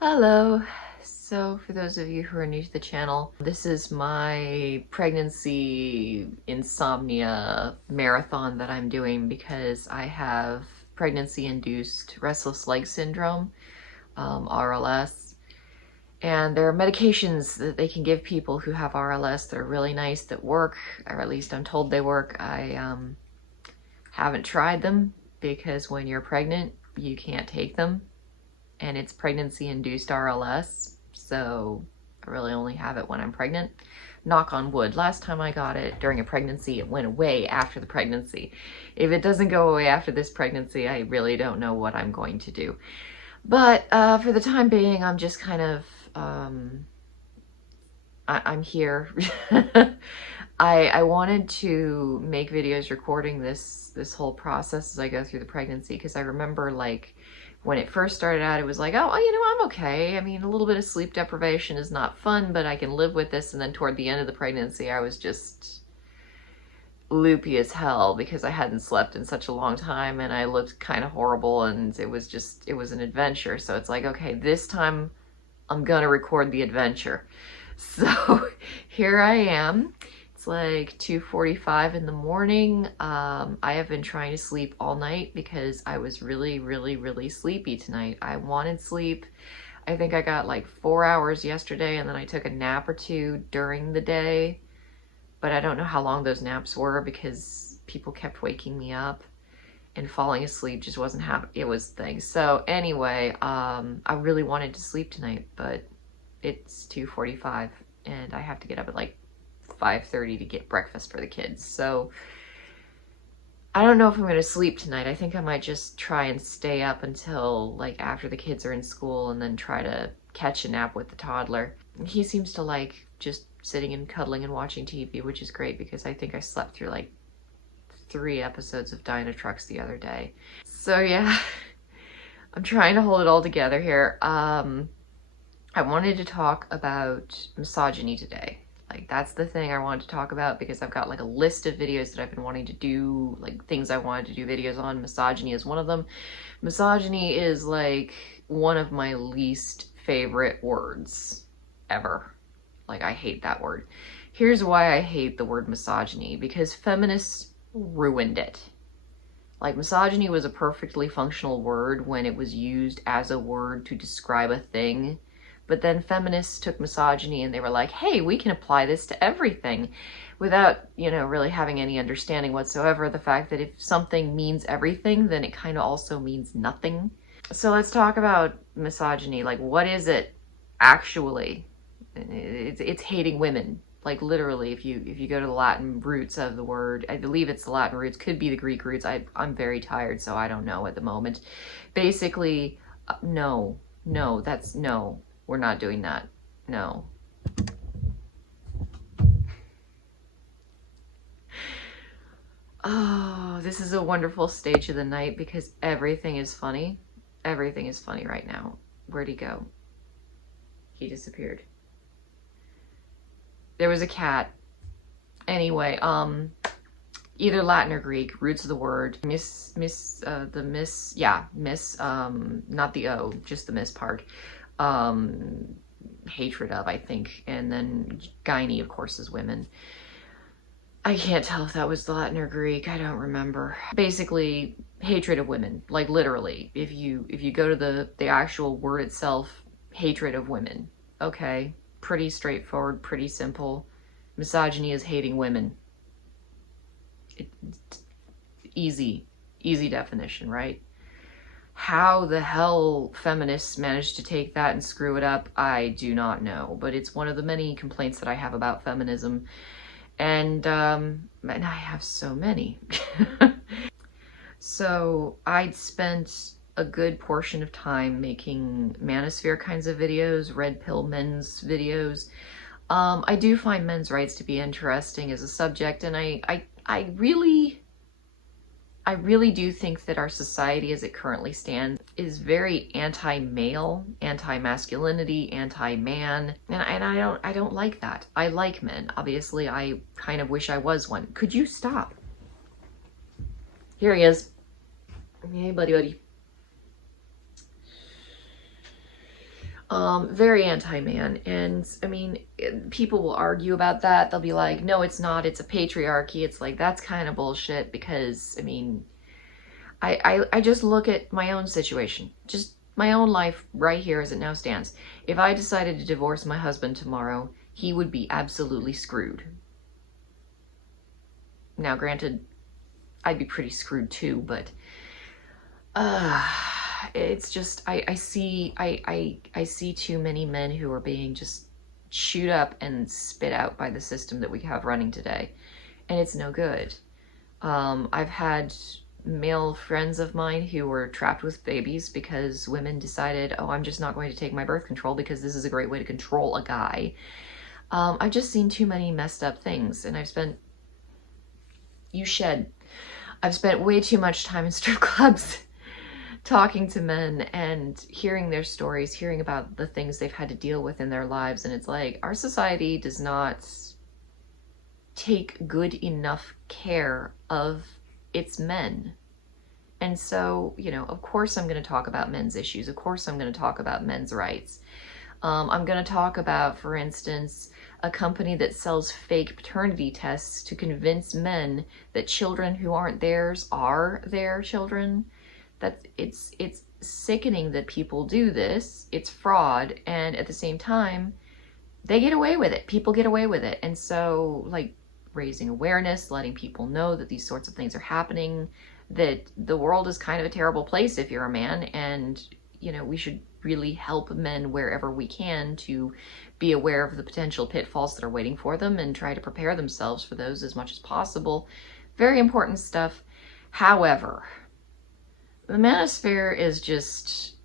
Hello. So for those of you who are new to the channel, this is my pregnancy insomnia marathon that I'm doing because I have pregnancy-induced restless leg syndrome, RLS. And there are medications that they can give people who have RLS that are really nice, that work, or at least I'm told they work. I haven't tried them because when you're pregnant, you can't take them. And it's pregnancy-induced RLS, so I really only have it when I'm pregnant. Knock on wood. Last time I got it during a pregnancy, it went away after the pregnancy. If it doesn't go away after this pregnancy, I really don't know what I'm going to do. But for the time being, I'm just kind of, I'm here. I wanted to make videos recording this whole process as I go through the pregnancy, because I remember, like, when it first started out, it was like, oh, you know, I'm okay. I mean, a little bit of sleep deprivation is not fun, but I can live with this. And then toward the end of the pregnancy, I was just loopy as hell because I hadn't slept in such a long time and I looked kind of horrible, and it was an adventure. So it's like, okay, this time I'm gonna record the adventure. So here I am. It's like 2:45 in the morning. I have been trying to sleep all night because I was really sleepy tonight. I wanted sleep. I think I got like 4 hours yesterday, and then I took a nap or two during the day, but I don't know how long those naps were because people kept waking me up, and falling asleep just wasn't happening. It was things. So anyway, I really wanted to sleep tonight, but it's 2:45 and I have to get up at like 5:30 to get breakfast for the kids. So I don't know if I'm going to sleep tonight. I think I might just try and stay up until like after the kids are in school, and then try to catch a nap with the toddler. He seems to like just sitting and cuddling and watching TV, which is great because I think I slept through like 3 episodes of Dino Trucks the other day. So yeah, I'm trying to hold it all together here. I wanted to talk about misogyny today. Like, that's the thing I wanted to talk about because I've got like a list of videos that I've been wanting to do, like things I wanted to do videos on. Misogyny is one of them. Misogyny is like one of my least favorite words ever. Like, I hate that word. Here's why I hate the word misogyny, because feminists ruined it. Like, misogyny was a perfectly functional word when it was used as a word to describe a thing. But then feminists took misogyny and they were like, hey, we can apply this to everything, without, you know, really having any understanding whatsoever of the fact that if something means everything, then it kind of also means nothing. So let's talk about misogyny. Like, what is it actually? It's hating women. Like, literally, if you go to the Latin roots of the word, I believe it's the Latin roots, could be the Greek roots. I'm very tired, so I don't know at the moment. Basically, no, that's no. We're not doing that. No. Oh, this is a wonderful stage of the night because everything is funny. Everything is funny right now. Where'd he go? He disappeared. There was a cat. Anyway, either Latin or Greek, roots of the word. Miss, not the O, just the miss part. Hatred of, I think, and then gyne, of course, is women. I can't tell if that was Latin or Greek. I don't remember. Basically, hatred of women. Like, literally, if you go to the actual word itself, hatred of women. Okay, pretty straightforward, pretty simple. Misogyny is hating women. Easy definition, right? How the hell feminists managed to take that and screw it up, I do not know. But it's one of the many complaints that I have about feminism. And I have so many. So I'd spent a good portion of time making manosphere kinds of videos, red pill men's videos. I do find men's rights to be interesting as a subject, and I really do think that our society as it currently stands is very anti-male, anti-masculinity, anti-man, and I don't like that. I like men. Obviously, I kind of wish I was one. Could you stop? Here he is. Hey, buddy. Very anti-man. And I mean, people will argue about that. They'll be like, no, it's not, it's a patriarchy. It's like, that's kind of bullshit, because I mean, I just look at my own situation, just my own life right here as it now stands. If I decided to divorce my husband tomorrow, he would be absolutely screwed. Now, granted, I'd be pretty screwed too, but it's just, I see too many men who are being just chewed up and spit out by the system that we have running today, and it's no good. I've had male friends of mine who were trapped with babies because women decided, oh, I'm just not going to take my birth control because this is a great way to control a guy. I've just seen too many messed up things, and I've spent way too much time in strip clubs talking to men and hearing their stories, hearing about the things they've had to deal with in their lives. And it's like, our society does not take good enough care of its men. And so, you know, of course I'm going to talk about men's issues. Of course I'm going to talk about men's rights. I'm going to talk about, for instance, a company that sells fake paternity tests to convince men that children who aren't theirs are their children. It's sickening that people do this. It's fraud, and at the same time, they get away with it. People get away with it. And so, like, raising awareness, letting people know that these sorts of things are happening, that the world is kind of a terrible place if you're a man, and, you know, we should really help men wherever we can to be aware of the potential pitfalls that are waiting for them and try to prepare themselves for those as much as possible. Very important stuff. However, the manosphere is just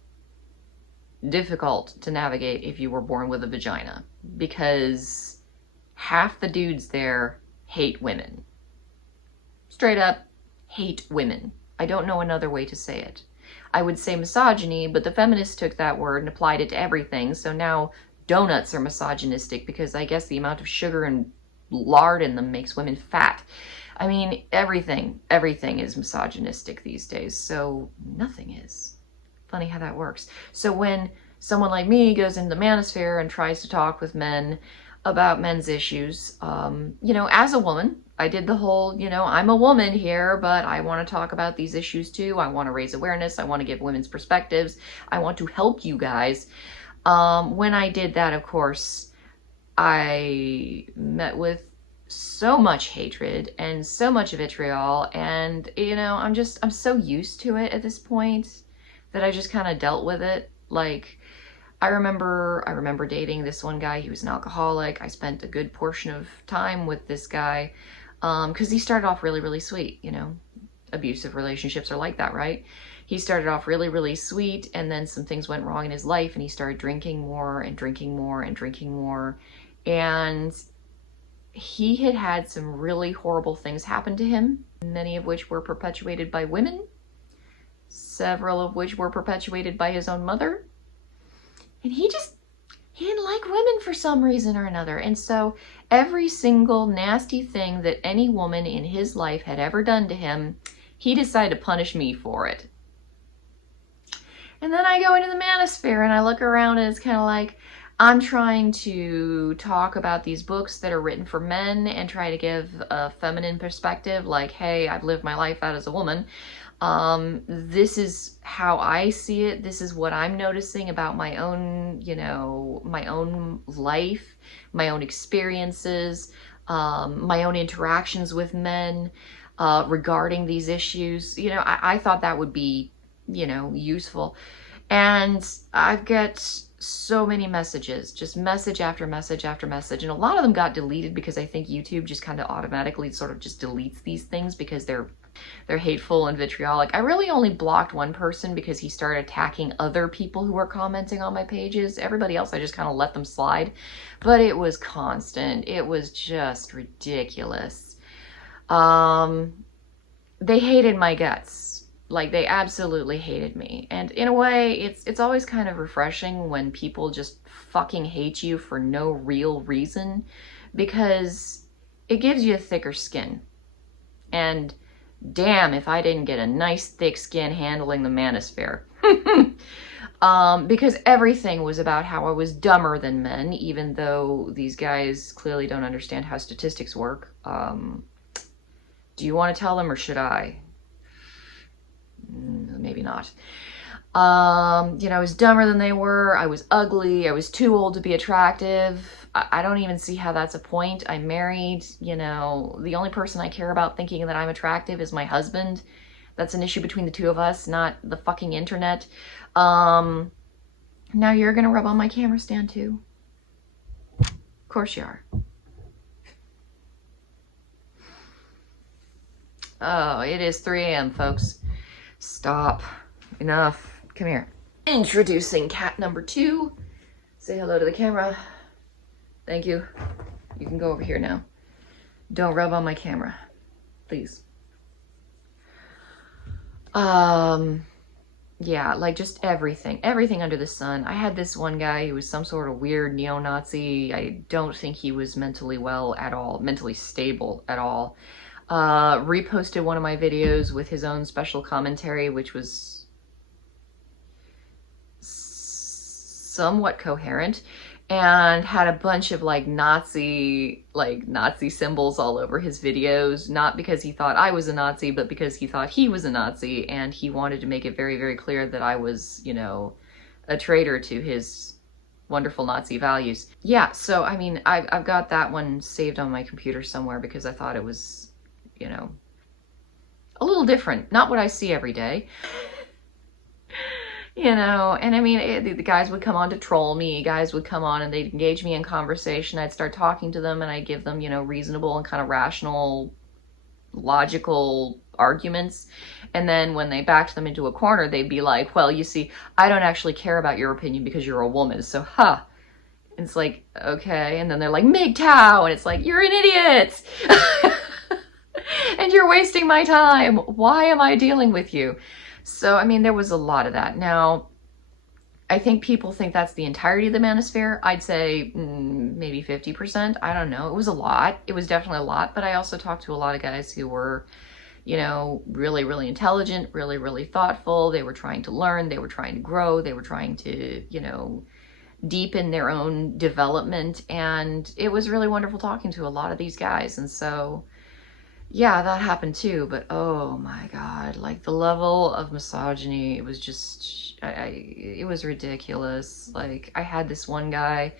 difficult to navigate if you were born with a vagina, because half the dudes there hate women. Straight up hate women. I don't know another way to say it. I would say misogyny, but the feminists took that word and applied it to everything, so now donuts are misogynistic because I guess the amount of sugar and lard in them makes women fat. I mean, everything is misogynistic these days, so nothing is. Funny how that works. So when someone like me goes into the manosphere and tries to talk with men about men's issues, you know, as a woman, I did the whole, you know, I'm a woman here, but I want to talk about these issues too. I want to raise awareness. I want to give women's perspectives. I want to help you guys. When I did that, of course, I met with so much hatred and so much vitriol, and, you know, I'm so used to it at this point that I just kind of dealt with it. Like, I remember dating this one guy. He was an alcoholic. I spent a good portion of time with this guy, because he started off really, really sweet. You know, abusive relationships are like that, right? He started off really, really sweet, and then some things went wrong in his life, and he started drinking more and drinking more and drinking more. And he had had some really horrible things happen to him, many of which were perpetuated by women, several of which were perpetuated by his own mother. And he didn't like women for some reason or another. And so every single nasty thing that any woman in his life had ever done to him, he decided to punish me for it. And then I go into the manosphere and I look around, and it's kind of like, I'm trying to talk about these books that are written for men and try to give a feminine perspective, like, hey, I've lived my life out as a woman. This is how I see it. This is what I'm noticing about my own, you know, my own life, my own experiences, my own interactions with men, regarding these issues. You know, I thought that would be, you know, useful. And I've got so many messages, just message after message after message. And a lot of them got deleted because I think YouTube just kind of automatically sort of just deletes these things because they're hateful and vitriolic. I really only blocked one person because he started attacking other people who were commenting on my pages. Everybody else, I just kind of let them slide. But it was constant. It was just ridiculous. They hated my guts. Like, they absolutely hated me. And in a way, it's always kind of refreshing when people just fucking hate you for no real reason, because it gives you a thicker skin. And damn if I didn't get a nice thick skin handling the manosphere. Because everything was about how I was dumber than men, even though these guys clearly don't understand how statistics work. Do you want to tell them, or should I? Maybe not. You know, I was dumber than they were. I was ugly. I was too old to be attractive. I don't even see how that's a point. I'm married. You know, the only person I care about thinking that I'm attractive is my husband. That's an issue between the two of us, not the fucking internet. Now you're gonna rub on my camera stand too. Of course you are. Oh, it is 3 a.m., folks. Stop. Enough. Come here. Introducing cat number 2. Say hello to the camera. Thank you. You can go over here now. Don't rub on my camera, please. Yeah, like just everything under the sun. I had this one guy who was some sort of weird neo-Nazi. I don't think he was mentally well at all, mentally stable at all. Reposted one of my videos with his own special commentary, which was somewhat coherent, and had a bunch of like Nazi symbols all over his videos, not because he thought I was a Nazi, but because he thought he was a Nazi, and he wanted to make it very, very clear that I was, you know, a traitor to his wonderful Nazi values. Yeah, so I mean, I've got that one saved on my computer somewhere because I thought it was, you know, a little different. Not what I see every day. You know, and I mean, the guys would come on to troll me, guys would come on and they'd engage me in conversation, I'd start talking to them and I'd give them, you know, reasonable and kind of rational, logical arguments, and then when they backed them into a corner, they'd be like, well, you see, I don't actually care about your opinion because you're a woman, so And it's like, okay, and then they're like, MGTOW, and it's like, you're an idiot! And you're wasting my time, why am I dealing with you? So, I mean, there was a lot of that. Now, I think people think that's the entirety of the manosphere. I'd say maybe 50%. I don't know. It was a lot. It was definitely a lot. But I also talked to a lot of guys who were, you know, really, really intelligent, really, really thoughtful. They were trying to learn. They were trying to grow. They were trying to, you know, deepen their own development. And it was really wonderful talking to a lot of these guys. And so, yeah, that happened too, but oh my God, like the level of misogyny, it was just, it was ridiculous. Like, I had this one guy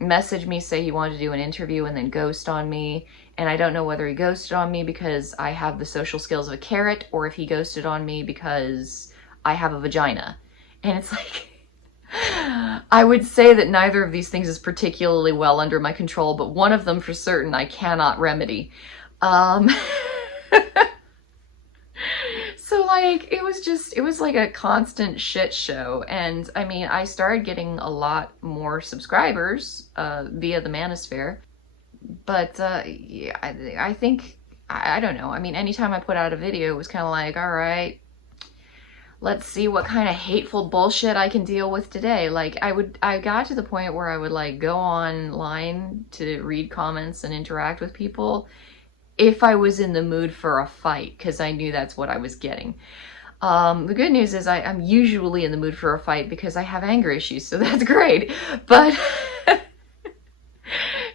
message me, say he wanted to do an interview and then ghost on me. And I don't know whether he ghosted on me because I have the social skills of a carrot, or if he ghosted on me because I have a vagina. And it's like, I would say that neither of these things is particularly well under my control, but one of them for certain I cannot remedy. So like, it was like a constant shit show. And I mean, I started getting a lot more subscribers, via the manosphere, but, yeah, I think, I don't know. I mean, anytime I put out a video, it was kind of like, all right, let's see what kind of hateful bullshit I can deal with today. Like, I got to the point where I would like go online to read comments and interact with people if I was in the mood for a fight, because I knew that's what I was getting. The good news is I'm usually in the mood for a fight because I have anger issues, so that's great. But,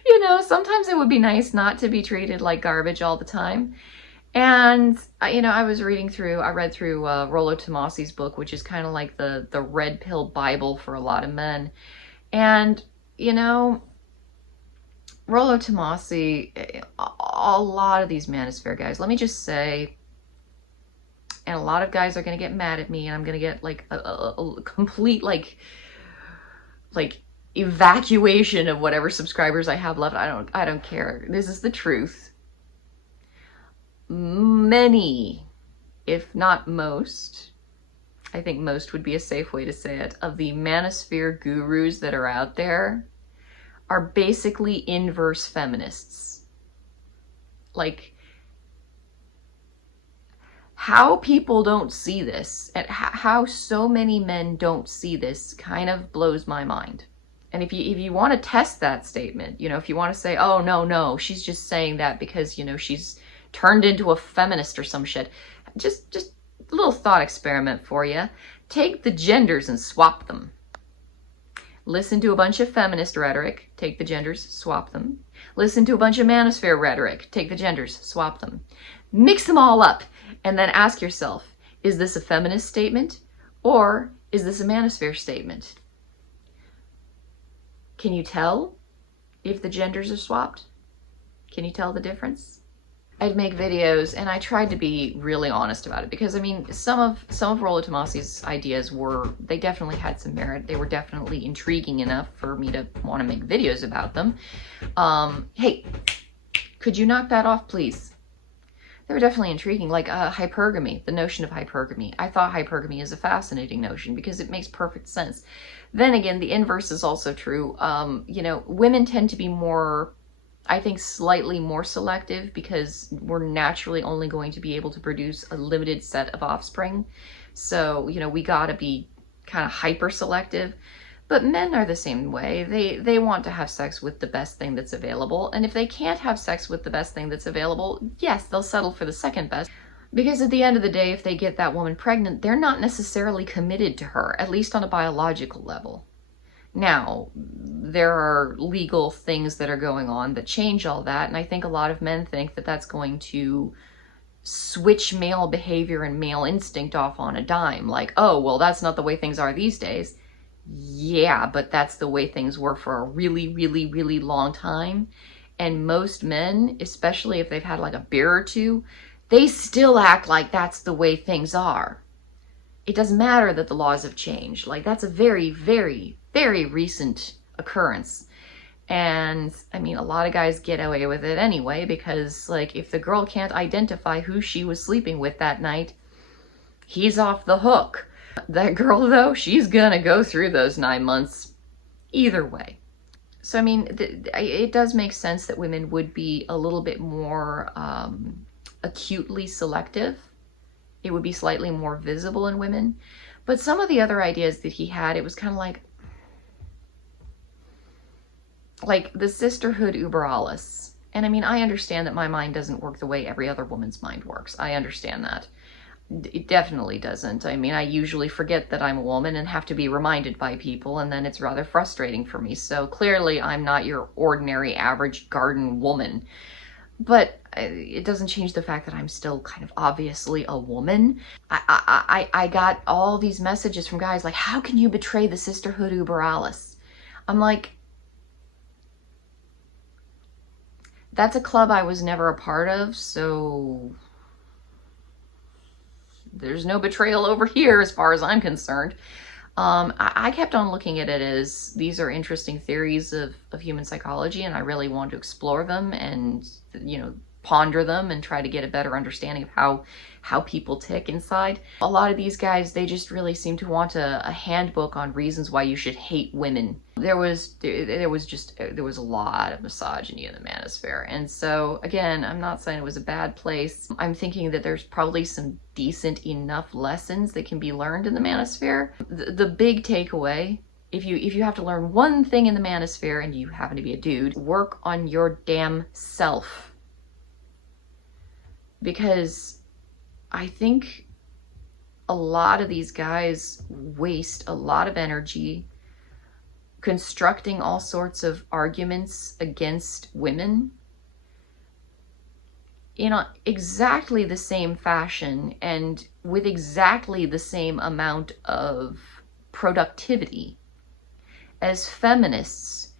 you know, sometimes it would be nice not to be treated like garbage all the time. And, you know, I read through Rollo Tomasi's book, which is kind of like the red pill Bible for a lot of men. And, you know, Rollo Tomasi, a lot of these manosphere guys, let me just say, and a lot of guys are going to get mad at me, and I'm going to get like a complete like evacuation of whatever subscribers I have left. I don't care. This is the truth. Many, if not most, I think most would be a safe way to say it, of the manosphere gurus that are out there are basically inverse feminists. Like, how people don't see this, and how so many men don't see this, kind of blows my mind. And if you want to test that statement, you know, if you want to say, oh, no, she's just saying that because, you know, she's turned into a feminist or some shit, just a little thought experiment for you. take the genders and swap them. Listen to a bunch of feminist rhetoric, take the genders, swap them. Listen to a bunch of manosphere rhetoric, take the genders, swap them. Mix them all up, and then ask yourself, is this a feminist statement, or is this a manosphere statement? Can you tell if the genders are swapped? Can you tell the difference? I'd make videos, and I tried to be really honest about it, because I mean, some of Rollo Tomasi's ideas they definitely had some merit. They were definitely intriguing enough for me to want to make videos about them. Hey, could you knock that off, please? They were definitely intriguing, like hypergamy, the notion of hypergamy. I thought hypergamy is a fascinating notion because it makes perfect sense. Then again, the inverse is also true. You know, women tend to be more, I think, slightly more selective because we're naturally only going to be able to produce a limited set of offspring. So, you know, we gotta be kind of hyper selective. But men are the same way. They want to have sex with the best thing that's available. And if they can't have sex with the best thing that's available, yes, they'll settle for the second best. Because at the end of the day, if they get that woman pregnant, they're not necessarily committed to her, at least on a biological level. Now, there are legal things that are going on that change all that, and I think a lot of men think that that's going to switch male behavior and male instinct off on a dime. Like, oh, well, that's not the way things are these days. Yeah, but that's the way things were for a really, really, really long time. And most men, especially if they've had like a beer or two, they still act like that's the way things are. It doesn't matter that the laws have changed. Like, that's a very, very, very recent occurrence. And I mean, a lot of guys get away with it anyway, because like, if the girl can't identify who she was sleeping with that night, he's off the hook. That girl, though, she's gonna go through those 9 months either way. So, I mean, it does make sense that women would be a little bit more acutely selective. It would be slightly more visible in women. But some of the other ideas that he had, it was kind of like the sisterhood uber alles. And I mean, I understand that my mind doesn't work the way every other woman's mind works. I understand that. It definitely doesn't. I mean, I usually forget that I'm a woman and have to be reminded by people, and then it's rather frustrating for me. So clearly I'm not your ordinary average garden woman. But it doesn't change the fact that I'm still kind of obviously a woman. I got all these messages from guys like, how can you betray the sisterhood uber alles? I'm like, that's a club I was never a part of, so there's no betrayal over here as far as I'm concerned. I kept on looking at it as these are interesting theories of human psychology, and I really want to explore them and, you know, ponder them and try to get a better understanding of how people tick inside. A lot of these guys, they just really seem to want a handbook on reasons why you should hate women. There was a lot of misogyny in the manosphere. And so again, I'm not saying it was a bad place. I'm thinking that there's probably some decent enough lessons that can be learned in the manosphere. The big takeaway, if you have to learn one thing in the manosphere and you happen to be a dude, work on your damn self. Because I think a lot of these guys waste a lot of energy constructing all sorts of arguments against women in exactly the same fashion and with exactly the same amount of productivity as feminists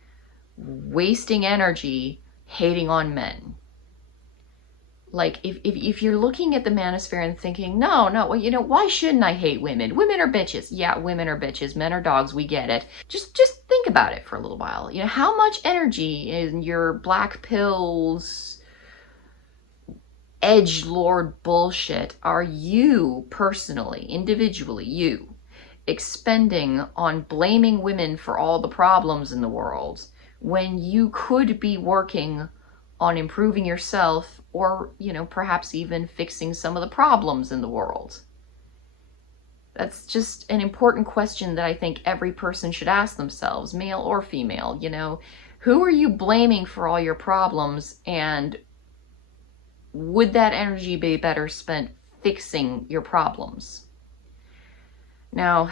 wasting energy hating on men. Like, if you're looking at the manosphere and thinking, no, well, you know, why shouldn't I hate women? Women are bitches. Yeah, women are bitches. Men are dogs. We get it. Just think about it for a little while. You know, how much energy in your black pills, edgelord bullshit are you personally, individually, you, expending on blaming women for all the problems in the world when you could be working on improving yourself, or, you know, perhaps even fixing some of the problems in the world? That's just an important question that I think every person should ask themselves, male or female. You know, who are you blaming for all your problems, and would that energy be better spent fixing your problems? Now,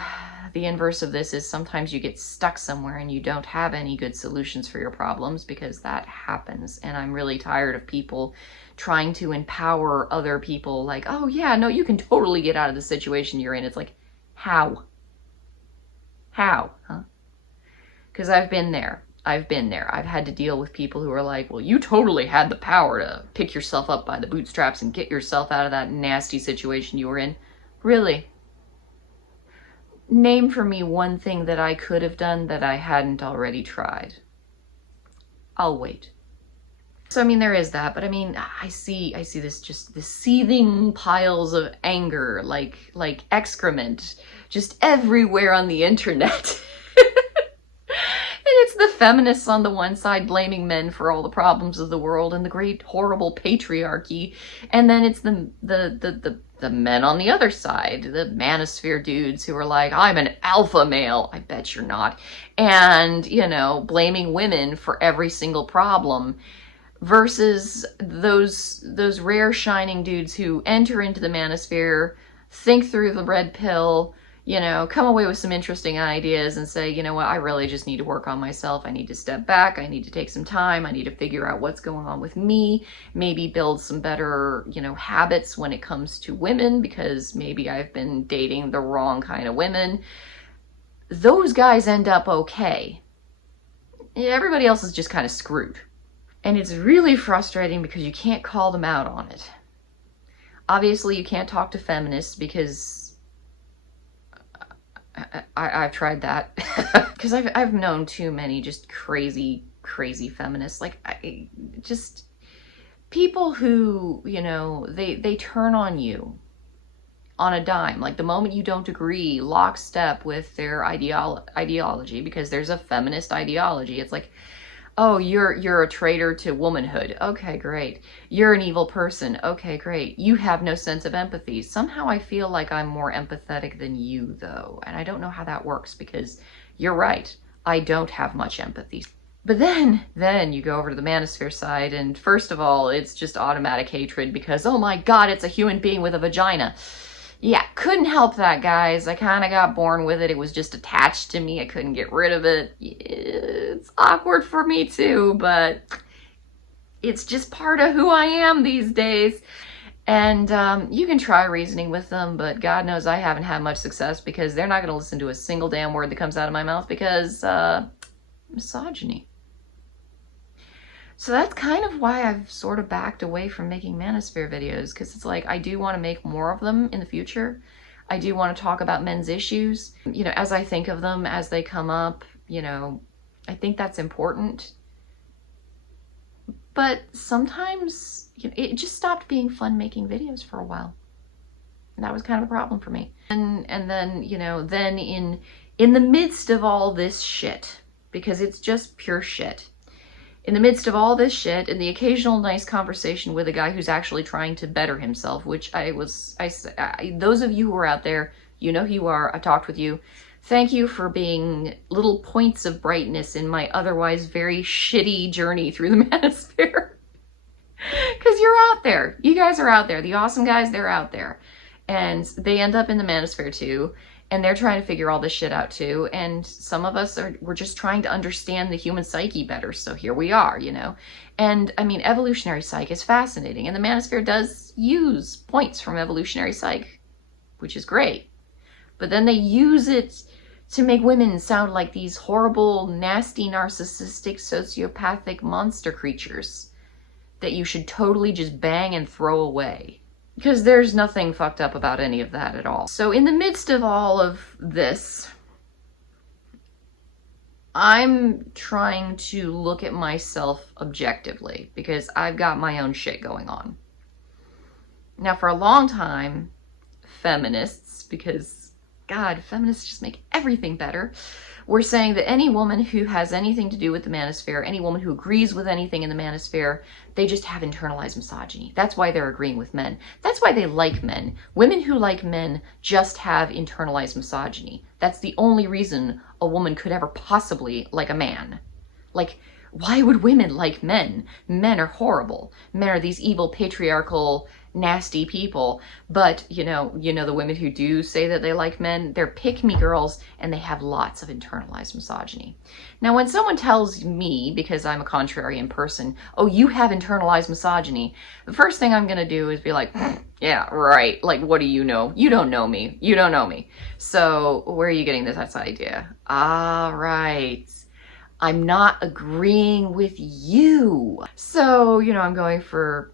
the inverse of this is sometimes you get stuck somewhere and you don't have any good solutions for your problems, because that happens. And I'm really tired of people trying to empower other people like, oh yeah, no, you can totally get out of the situation you're in. It's like, how? How? Huh? Because I've been there. I've been there. I've had to deal with people who are like, well, you totally had the power to pick yourself up by the bootstraps and get yourself out of that nasty situation you were in. Really? Name for me one thing that I could have done that I hadn't already tried. I'll wait. So, I mean, there is that, but I mean, I see this, just the seething piles of anger, like excrement, just everywhere on the internet. It's the feminists on the one side blaming men for all the problems of the world and the great horrible patriarchy, and then it's the men on the other side, the manosphere dudes who are like, I'm an alpha male. I bet you're not. And, you know, blaming women for every single problem, versus those rare shining dudes who enter into the manosphere, think through the red pill, you know, come away with some interesting ideas and say, you know what, I really just need to work on myself. I need to step back. I need to take some time. I need to figure out what's going on with me, maybe build some better, you know, habits when it comes to women, because maybe I've been dating the wrong kind of women. Those guys end up okay. Everybody else is just kind of screwed. And it's really frustrating because you can't call them out on it. Obviously, you can't talk to feminists because I've tried that. Because I've known too many just crazy feminists. Like, just people who, you know, they turn on you on a dime. Like, the moment you don't agree lockstep with their ideology, because there's a feminist ideology, it's like, oh, you're a traitor to womanhood. Okay, great. You're an evil person. Okay, great. You have no sense of empathy. Somehow I feel like I'm more empathetic than you, though. And I don't know how that works, because you're right. I don't have much empathy. But then you go over to the manosphere side, and first of all, it's just automatic hatred because, oh my God, it's a human being with a vagina. Yeah, couldn't help that, guys. I kind of got born with it. It was just attached to me. I couldn't get rid of it. It's awkward for me too, but it's just part of who I am these days. And you can try reasoning with them, but God knows I haven't had much success, because they're not going to listen to a single damn word that comes out of my mouth, because misogyny. So that's kind of why I've sort of backed away from making manosphere videos, because it's like, I do want to make more of them in the future. I do want to talk about men's issues, you know, as I think of them, as they come up, you know, I think that's important. But sometimes, you know, it just stopped being fun making videos for a while. And that was kind of a problem for me. And then, you know, then in the midst of all this shit, because it's just pure shit, in the midst of all this shit, and the occasional nice conversation with a guy who's actually trying to better himself, which those of you who are out there, you know who you are, I talked with you. Thank you for being little points of brightness in my otherwise very shitty journey through the manosphere. Because you're out there. You guys are out there. The awesome guys, they're out there. And they end up in the manosphere too. And they're trying to figure all this shit out too. And some of us we're just trying to understand the human psyche better. So here we are, you know. And I mean, evolutionary psych is fascinating. And the manosphere does use points from evolutionary psych, which is great. But then they use it to make women sound like these horrible, nasty, narcissistic, sociopathic monster creatures that you should totally just bang and throw away. Because there's nothing fucked up about any of that at all. So in the midst of all of this, I'm trying to look at myself objectively, because I've got my own shit going on. Now, for a long time, feminists, because God, feminists just make everything better, we're saying that any woman who has anything to do with the manosphere, any woman who agrees with anything in the manosphere, they just have internalized misogyny. That's why they're agreeing with men. That's why they like men. Women who like men just have internalized misogyny. That's the only reason a woman could ever possibly like a man. Like, Why would women like men? Men are horrible. Men are these evil, patriarchal, nasty people. But, the women who do say that they like men, they're pick-me girls, and they have lots of internalized misogyny. Now, when someone tells me, because I'm a contrarian person, oh, you have internalized misogyny, the first thing I'm going to do is be like, yeah, right. Like, what do you know? You don't know me. You don't know me. So where are you getting this idea? Ah, right. I'm not agreeing with you. So, I'm going for,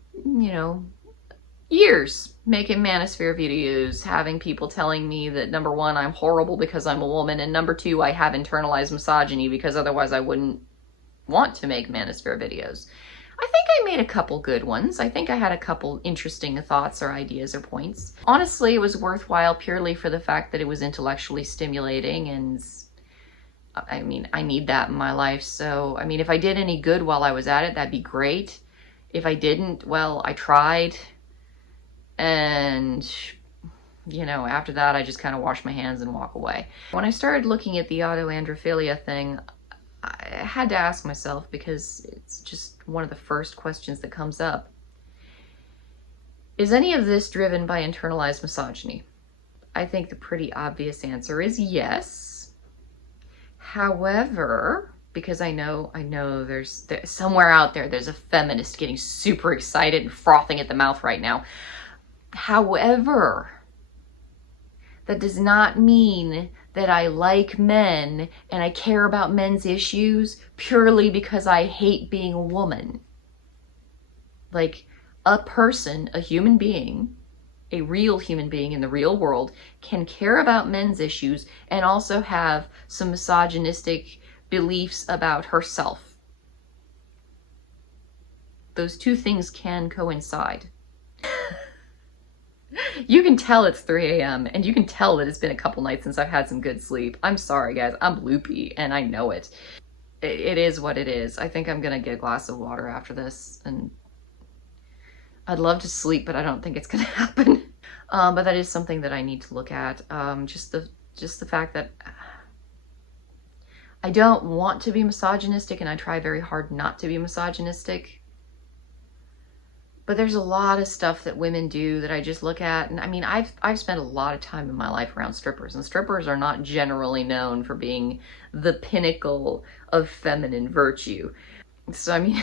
years making manosphere videos, having people telling me that number one, I'm horrible because I'm a woman, and number two, I have internalized misogyny because otherwise I wouldn't want to make manosphere videos. I think I made a couple good ones. I think I had a couple interesting thoughts or ideas or points. Honestly, it was worthwhile purely for the fact that it was intellectually stimulating, and I need that in my life. So, if I did any good while I was at it, that'd be great. If I didn't, well, I tried. And, after that, I just kind of wash my hands and walk away. When I started looking at the autoandrophilia thing, I had to ask myself, because it's just one of the first questions that comes up. Is any of this driven by internalized misogyny? I think the pretty obvious answer is yes. However, because I know there's somewhere out there's a feminist getting super excited and frothing at the mouth right now. However, that does not mean that I like men and I care about men's issues purely because I hate being a woman. Like, a person, a human being, a real human being in the real world, can care about men's issues and also have some misogynistic beliefs about herself. Those two things can coincide. You can tell it's 3 a.m. and you can tell that it's been a couple nights since I've had some good sleep. I'm sorry, guys. I'm loopy and I know it. It is what it is. I think I'm gonna get a glass of water after this, and I'd love to sleep, but I don't think it's gonna happen. But that is something that I need to look at. Just the fact that I don't want to be misogynistic, and I try very hard not to be misogynistic. But there's a lot of stuff that women do that I just look at, and I've spent a lot of time in my life around strippers, and strippers are not generally known for being the pinnacle of feminine virtue. So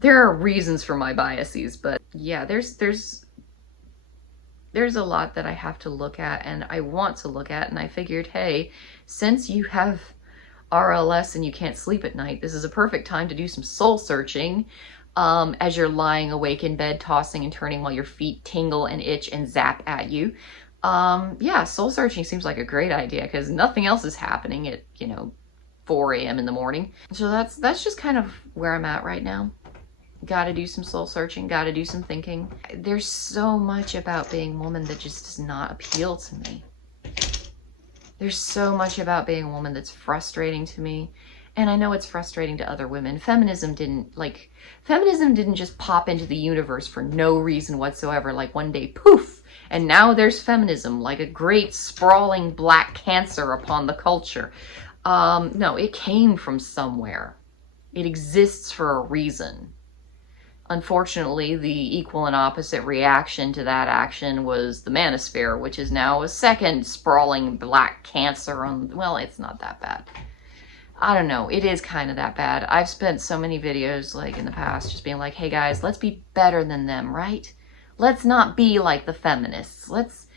there are reasons for my biases, but yeah, there's a lot that I have to look at and I want to look at, and I figured, hey, since you have RLS and you can't sleep at night, this is a perfect time to do some soul searching. As you're lying awake in bed, tossing and turning while your feet tingle and itch and zap at you. Yeah, soul searching seems like a great idea because nothing else is happening at, 4 a.m. in the morning. So that's just kind of where I'm at right now. Gotta do some soul searching, gotta do some thinking. There's so much about being a woman that just does not appeal to me. There's so much about being a woman that's frustrating to me. And I know it's frustrating to other women. Feminism didn't just pop into the universe for no reason whatsoever, like one day, poof, and now there's feminism, like a great sprawling black cancer upon the culture. No, it came from somewhere. It exists for a reason. Unfortunately, the equal and opposite reaction to that action was the manosphere, which is now a second sprawling black cancer on, well, it's not that bad. I don't know, it is kind of that bad. I've spent so many videos like in the past just being like, hey guys, let's be better than them, right? Let's not be like the feminists. Let's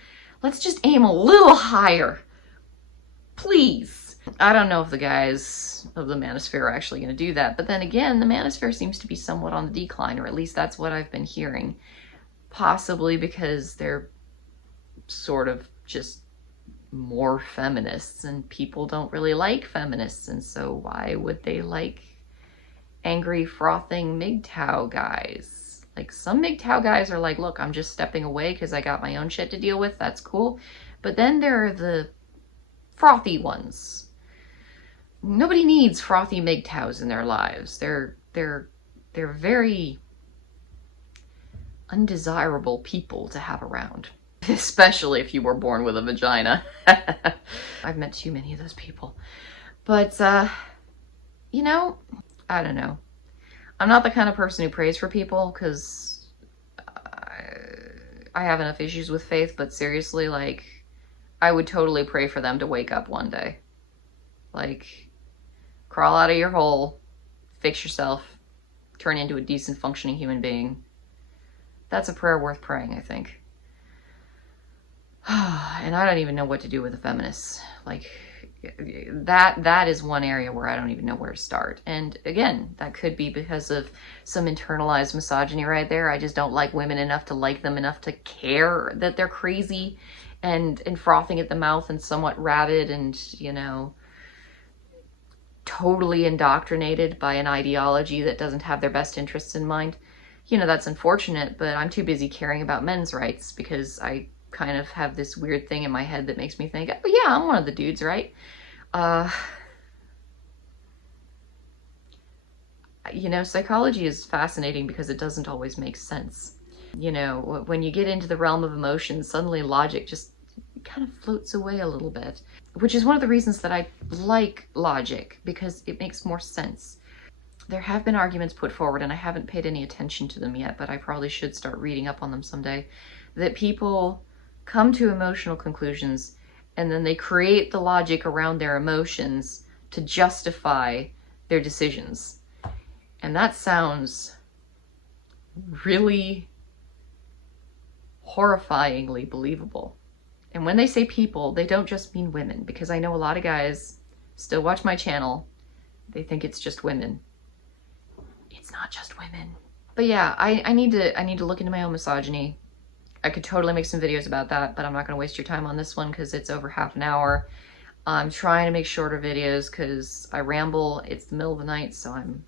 just aim a little higher. Please. I don't know if the guys of the manosphere are actually going to do that, but then again, the manosphere seems to be somewhat on the decline, or at least that's what I've been hearing. Possibly because they're sort of just more feminists, and people don't really like feminists, and so why would they like angry, frothing MGTOW guys? Like, some MGTOW guys are like, look, I'm just stepping away because I got my own shit to deal with, that's cool. But then there are the frothy ones. Nobody needs frothy MGTOWs in their lives. They're very undesirable people to have around. Especially if you were born with a vagina. I've met too many of those people. But, I don't know. I'm not the kind of person who prays for people because I have enough issues with faith, but seriously, like, I would totally pray for them to wake up one day. Like, crawl out of your hole, fix yourself, turn into a decent functioning human being. That's a prayer worth praying, I think. And I don't even know what to do with the feminists. Like, that is one area where I don't even know where to start. And again, that could be because of some internalized misogyny right there. I just don't like women enough to like them enough to care that they're crazy and frothing at the mouth and somewhat rabid and, you know, totally indoctrinated by an ideology that doesn't have their best interests in mind. You know, that's unfortunate, but I'm too busy caring about men's rights because I kind of have this weird thing in my head that makes me think, oh yeah, I'm one of the dudes, right? You know, psychology is fascinating because it doesn't always make sense. You know, when you get into the realm of emotions, suddenly logic just kind of floats away a little bit, which is one of the reasons that I like logic, because it makes more sense. There have been arguments put forward, and I haven't paid any attention to them yet, but I probably should start reading up on them someday, that people come to emotional conclusions and then they create the logic around their emotions to justify their decisions. And that sounds really horrifyingly believable. And when they say people, they don't just mean women, because I know a lot of guys still watch my channel. They think it's just women. It's not just women. But yeah, I need to look into my own misogyny. I could totally make some videos about that, but I'm not going to waste your time on this one because it's over half an hour. I'm trying to make shorter videos because I ramble. It's the middle of the night, so I'm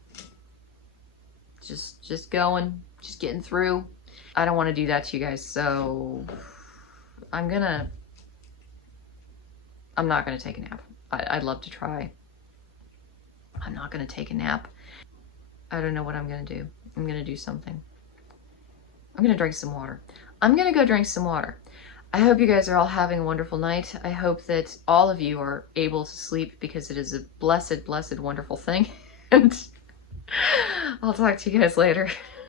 just going, just getting through. I don't want to do that to you guys, so I'm not going to take a nap. I'd love to try. I'm not going to take a nap. I don't know what I'm going to do. I'm going to do something. I'm going to drink some water. I'm going to go drink some water. I hope you guys are all having a wonderful night. I hope that all of you are able to sleep because it is a blessed, blessed, wonderful thing. And I'll talk to you guys later.